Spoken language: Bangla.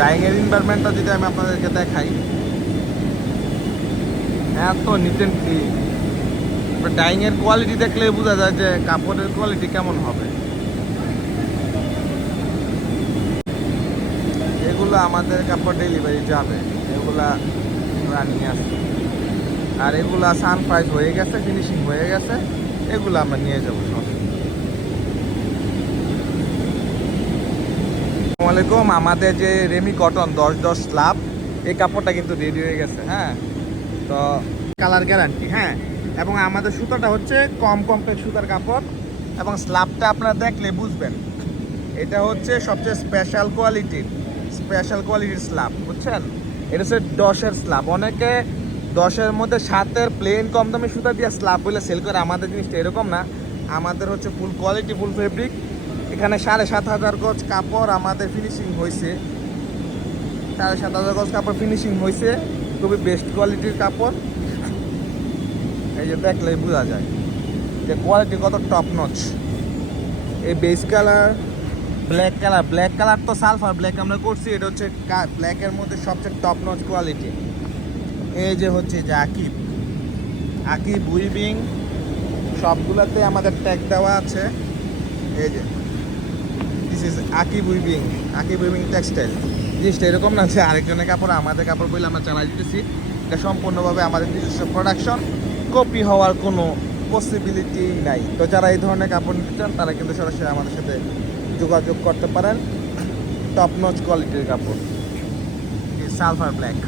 ডাইংয়ের এনভায়রনমেন্টটা যদি আমি আপনাদেরকে দেখাই, এত নিট অ্যান্ড ক্লিন ডাইংয়ের কোয়ালিটি দেখলে বোঝা যায় যে কাপড়ের কোয়ালিটি কেমন হবে। এগুলো আমাদের কাপড় ডেলিভারি যাবে। এগুলা রানিং আছে আর এগুলা সানফ্রাইজ হয়ে গেছে ফিনিশিং হয়ে গেছে, এগুলো আমরা নিয়ে যাব। সব আসসালামাইকুম আমাদের যে রেমি কটন দশ দশ স্লাব এই কাপড়টা কিন্তু রেডি হয়ে গেছে হ্যাঁ? তো কালার গ্যারান্টি হ্যাঁ? এবং আমাদের সুতাটা হচ্ছে কম কমপ্লেক্স সুতার কাপড় এবং স্লাবটা আপনারা দেখলে বুঝবেন। এটা হচ্ছে সবচেয়ে স্পেশাল কোয়ালিটির স্পেশাল কোয়ালিটির স্লাব বুঝছেন? এটা হচ্ছে দশের স্লাব অনেকে দশের মধ্যে সাতের প্লেন কম দামি সুতা দিয়ে স্লাব বলে সেল করে। আমাদের জিনিসটা এরকম না। আমাদের হচ্ছে ফুল কোয়ালিটি ফুল ফেব্রিক এখানে সাড়ে সাত হাজার গজ কাপড় আমাদের ফিনিশিং হয়েছে। সাড়ে সাত হাজার গজ কাপড় ফিনিশিং হয়েছে। খুবই বেস্ট কোয়ালিটির কাপড়। এই যে দেখলেই বোঝা যায় যে কোয়ালিটি কত টপ নচ এই base colour black colour black colour তো সালফার ব্ল্যাক আমরা করছি, এটা হচ্ছে ব্ল্যাকের মধ্যে সবচেয়ে টপ নচ কোয়ালিটি এই যে হচ্ছে যে আকিব। আকিব উইভিং সবগুলোতে আমাদের ট্যাগ দেওয়া আছে। এই যে। This is Aqib weaving Aqib weaving textile জিনিসটা এরকম না যে আরেকজনের কাপড়, আমাদের কাপড় বলে আমরা চালাই দিতেছি। এটা সম্পূর্ণভাবে আমাদের নিজস্ব প্রোডাকশন কপি হওয়ার কোনো পসিবিলিটি নাই। তো যারা এই ধরনের কাপড় নিতে চান, তারা কিন্তু সরাসরি আমাদের সাথে যোগাযোগ করতে পারেন। টপ নচ কোয়ালিটির কাপড়। Sulphur black